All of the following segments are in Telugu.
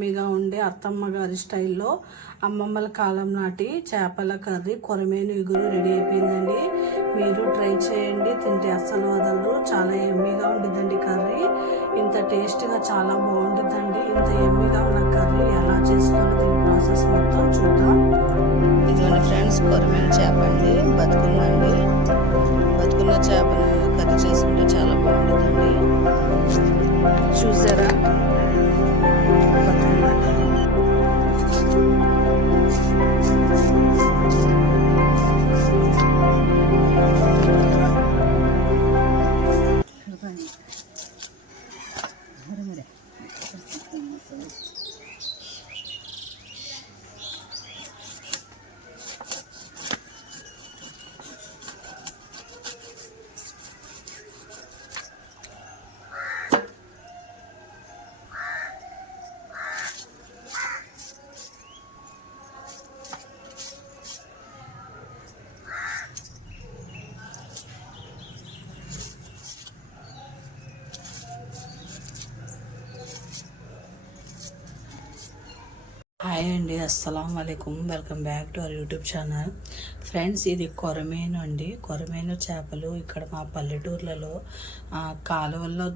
ఎమ్మిగా ఉండే అత్తమ్మ గారి స్టైల్లో అమ్మమ్మల కాలం నాటి చేపల కర్రీ కొరమేను ఇగురు రెడీ అయిపోయిందండి. మీరు ట్రై చేయండి, తింటే అస్సలు వదలరు. చాలా ఎమ్మిగా ఉండిద్దండి కర్రీ. ఇంత టేస్ట్గా చాలా బాగుంటుందండి. ఇంత ఎమ్మిగా ఉన్న కర్రీ ఎలా చేసుకోవాలి దీని ప్రాసెస్ మొత్తం చూద్దాం. ఇదిగోండి ఫ్రెండ్స్, కొరమేను చేప అండి, బతుకుందండి. బతుకున్న చేపను కర్రీ చేసుకుంటే చాలా బాగుంటుందండి. చూసారా? హాయ్ అండి, అస్సలం వాలేకుమ్. Welcome back to our YouTube channel. Friends, ఇది కొరమేను అండి. కొరమేను చేపలు ఇక్కడ మా పల్లెటూర్లలో కాలువల్లో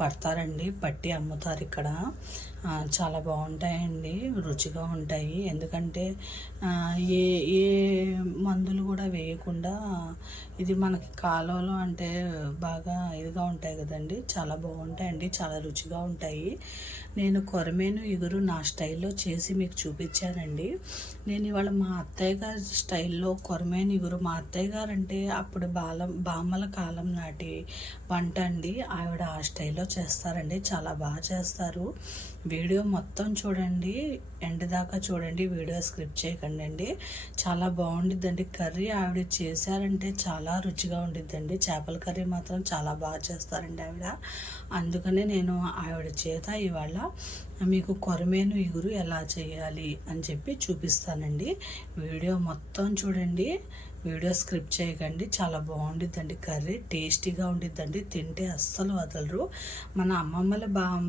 పడతారండి, పట్టి అమ్ముతారు ఇక్కడ. చాలా బాగుంటాయండి, రుచిగా ఉంటాయి. ఎందుకంటే ఏ ఏ మందులు కూడా వేయకుండా ఇది మనకి కాలువలో అంటే బాగా ఇదిగా ఉంటాయి కదండి. చాలా బాగుంటాయండి, చాలా రుచిగా ఉంటాయి. నేను కొరమేను ఇగురు నా స్టైల్లో చేసి మీకు చూపించానండి. నేను ఇవాళ మా అత్తయ్య గారి స్టైల్లో కొరమేను ఇగురు, మా అత్తయ్య గారు అంటే అప్పుడు బామ్మల కాలం నాటి వంట అండి. ఆవిడ ఆ స్టైల్లో చేస్తారండి, చాలా బాగా చేస్తారు. వీడియో మొత్తం చూడండి, ఎండ్ దాకా చూడండి, వీడియో స్క్రిప్ట్ చేయకండి అండి. చాలా బాగుండిద్దండి కర్రీ. ఆవిడ చేశారంటే చాలా రుచిగా ఉండిద్దండి. చేపల కర్రీ మాత్రం చాలా బాగా చేస్తారండి ఆవిడ. అందుకనే నేను ఆవిడ చేత ఇవాళ మీకు కొరమేను ఇగురు ఎలా చేయాలి అని చెప్పి చూపిస్తానండి. వీడియో మొత్తం చూడండి, వీడియో స్క్రిప్ట్ చేయకండి. చాలా బాగుండిద్దండి కర్రీ, టేస్టీగా ఉండిద్దండి. తింటే అస్సలు వదలరు. మన అమ్మమ్మల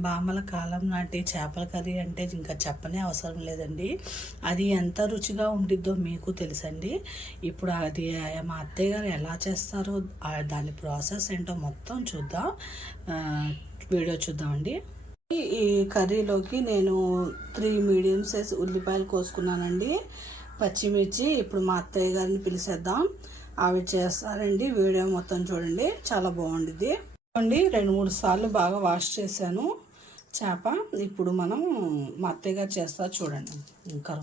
బామ్మల కాలం నాటి చేపల కర్రీ అంటే ఇంకా చెప్పనే అవసరం లేదండి. అది ఎంత రుచిగా ఉండిద్దో మీకు తెలుసండి. ఇప్పుడు అది మా అత్తయ్య గారు ఎలా చేస్తారో దాని ప్రాసెస్ ఏంటో మొత్తం చూద్దాం. వీడియో చూద్దామండి. ఈ కర్రీలోకి నేను 3 మీడియం సైజ్ ఉల్లిపాయలు కోసుకున్నానండి, పచ్చిమిర్చి. ఇప్పుడు మా అత్తయ్య గారిని పిలిచేద్దాం, ఆవిడ చేస్తారండి. వీడియో మొత్తం చూడండి, చాలా బాగుండిద్ది. 2-3 సార్లు బాగా వాష్ చేశాను చేప. ఇప్పుడు మనం మా అత్తయ్య గారు చేస్తారు చూడండి. ఇంకా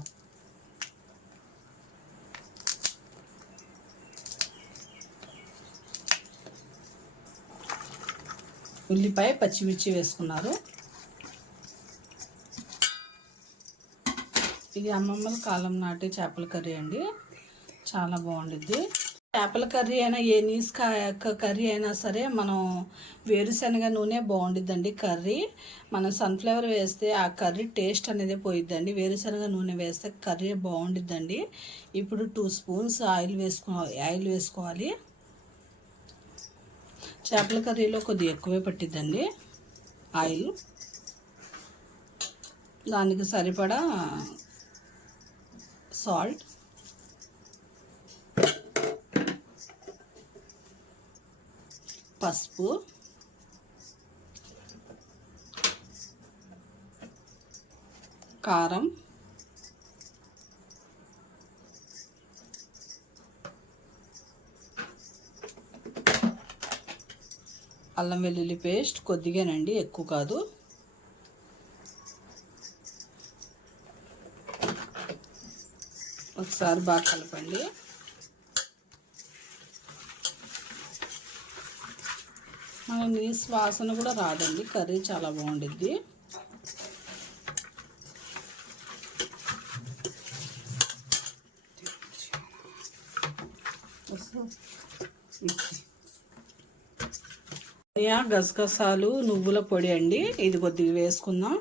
ఉల్లిపాయ పచ్చిమిర్చి వేసుకున్నారు. ఇది అమ్మమ్మల కాలం నాటి చేపల కర్రీ అండి, చాలా బాగుండిద్ది. చేపల కర్రీ అయినా ఏ నీస్ కర్రీ అయినా సరే మనం వేరుశనగ నూనె బాగుండిద్దండి కర్రీ. మనం సన్ఫ్లవర్ వేస్తే ఆ కర్రీ టేస్ట్ అనేది పోయిద్దండి. వేరుశనగ నూనె వేస్తే కర్రీ బాగుండిద్దండి. ఇప్పుడు 2 స్పూన్స్ ఆయిల్ వేసుకోవాలి. చేపల కర్రీలో కొద్దిగా ఎక్కువే పట్టిద్దండి ఆయిల్. దానికి సరిపడా సాల్ట్, పసుపు, కారం, అల్లం వెల్లుల్లి పేస్ట్ కొద్దిగానండి, ఎక్కువ కాదు. ఒకసారి బాగా కలపండి. మన నీస్ వాసన కూడా రాదండి, కర్రీ చాలా బాగుండిద్ది. గసగసాలు, నువ్వుల పొడి అండి, ఇది కొద్దిగా వేసుకుందాం.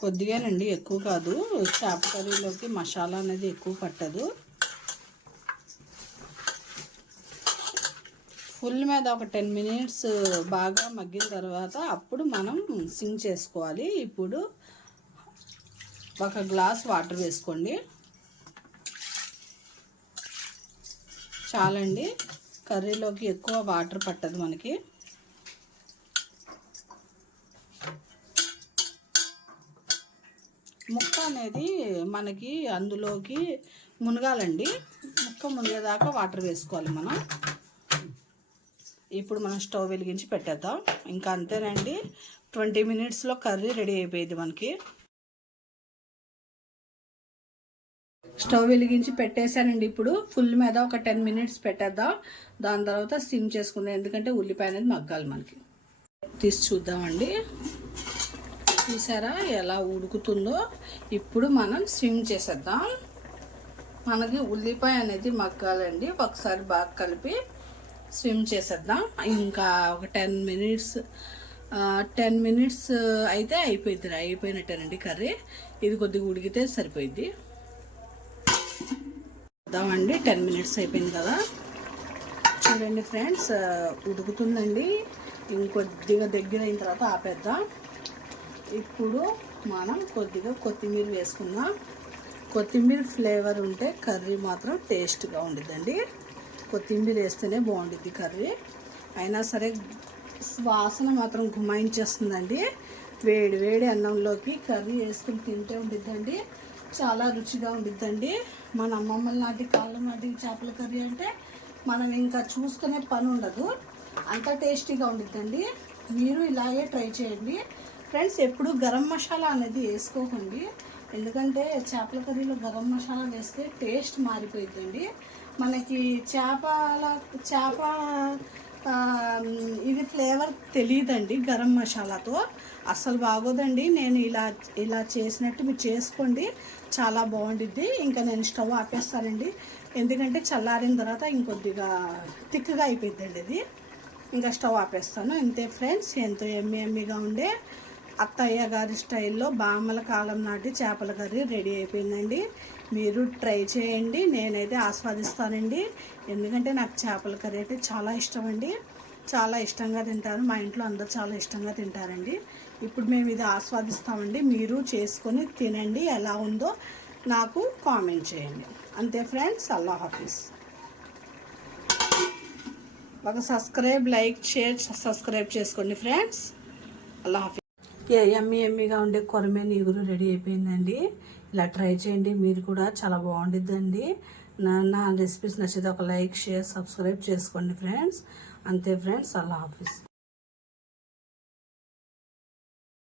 కొద్దిగానండి, ఎక్కువ కాదు. చేప కర్రీలోకి మసాలా అనేది ఎక్కువ పట్టదు. ఫుల్ మీద ఒక 10 మినిట్స్ బాగా మగ్గిన తర్వాత అప్పుడు మనం సింక్ చేసుకోవాలి. ఇప్పుడు ఒక గ్లాస్ వాటర్ వేసుకోండి. చాలండి, కర్రీలోకి ఎక్కువ వాటర్ పట్టదు మనకి. ముక్క అనేది మనకి అందులోకి మునగాలండి. ముక్క మునిగేదాకా వాటర్ వేసుకోవాలి మనం. ఇప్పుడు మనం స్టవ్ వెలిగించి పెట్టేద్దాం. ఇంకా అంతేనండి, 20 మినిట్స్లో కర్రీ రెడీ అయిపోయింది మనకి. స్టవ్ వెలిగించి పెట్టేశానండి. ఇప్పుడు ఫుల్ మీద ఒక 10 మినిట్స్ పెట్టేద్దాం. దాని తర్వాత సిమ్ చేసుకుందాం, ఎందుకంటే ఉల్లిపాయ అనేది మగ్గాలి మనకి. తీసి చూద్దామండి. చూసారా ఎలా ఉడుకుతుందో? ఇప్పుడు మనం సిమ్ చేసేద్దాం. మనకి ఉల్లిపాయ అనేది మగ్గాలండి. ఒకసారి బాగా కలిపి స్విమ్ చేసేద్దాం. ఇంకా ఒక 10 మినిట్స్ అయితే అయిపోయినట్టేనండి కర్రీ. ఇది కొద్దిగా ఉడికితే సరిపోయిద్ది. చూద్దామండి, 10 మినిట్స్ అయిపోయింది కదా. చూడండి ఫ్రెండ్స్, ఉడుకుతుందండి. ఇంకొద్దిగా దగ్గర అయిన తర్వాత ఆపేద్దాం. ఇప్పుడు మనం కొద్దిగా కొత్తిమీర వేసుకుందాం. కొత్తిమీర ఫ్లేవర్ ఉంటే కర్రీ మాత్రం టేస్ట్గా ఉండిద్దండి. కొత్తిమీర వేస్తేనే బాగుండిద్ది కర్రీ. అయినా సరే వాసన మాత్రం గుమాయించేస్తుందండి. వేడి వేడి అన్నంలోకి కర్రీ వేసుకుని తింటే ఉండిద్దండి, చాలా రుచిగా ఉండిద్దండి. మన అమ్మమ్మల నాటి కాళ్ళ నాటి చేపల కర్రీ అంటే మనం ఇంకా చూసుకునే పని ఉండదు, అంత టేస్టీగా ఉండిద్దండి. మీరు ఇలాగే ట్రై చేయండి ఫ్రెండ్స్. ఎప్పుడు గరం మసాలా అనేది వేసుకోకండి, ఎందుకంటే చేపల కర్రీలో గరం మసాలా వేస్తే టేస్ట్ మారిపోయిద్దండి. మనకి చేప ఇది ఫ్లేవర్ తెలియదండి గరం మసాలాతో, అస్సలు బాగోదండి. నేను ఇలా చేసినట్టు మీరు చేసుకోండి, చాలా బాగుండిద్ది. ఇంకా నేను స్టవ్ ఆపేస్తానండి, ఎందుకంటే చల్లారిన తర్వాత ఇంకొద్దిగా థిక్గా అయిపోయిద్దండి ఇది. ఇంకా స్టవ్ ఆపేస్తాను. అంతే ఫ్రెండ్స్, ఎంతో ఎమ్మీగా ఉండే అత్తయ్య గారి స్టైల్లో బామ్మల కాలం నాటి చేపల కర్రీ రెడీ అయిపోయిందండి. మీరు ట్రై చేయండి, నేనైతే ఆస్వాదిస్తానండి. ఎందుకంటే నాకు చేపల కర్రీ అయితే చాలా ఇష్టం అండి, చాలా ఇష్టంగా తింటాను. మా ఇంట్లో అందరూ చాలా ఇష్టంగా తింటారండి. ఇప్పుడు మేము ఇది ఆస్వాదిస్తామండి. మీరు చేసుకొని తినండి, ఎలా ఉందో నాకు కామెంట్ చేయండి. అంతే ఫ్రెండ్స్, అల్లా హాఫీజ్. ఒక లైక్ షేర్ సబ్స్క్రైబ్ చేసుకోండి ఫ్రెండ్స్. అల్లా హాఫీజ్. ఎమ్మీగా ఉండే కొరమేను ఇగురు రెడీ అయిపోయిందండి. ఇలా ట్రై చేయండి మీరు కూడా, చాలా బాగుండిద్దండి. నా రెసిపీస్ నచ్చితే ఒక లైక్ షేర్ సబ్స్క్రైబ్ చేసుకోండి ఫ్రెండ్స్. అంతే ఫ్రెండ్స్, అల్లా హాఫీజ్.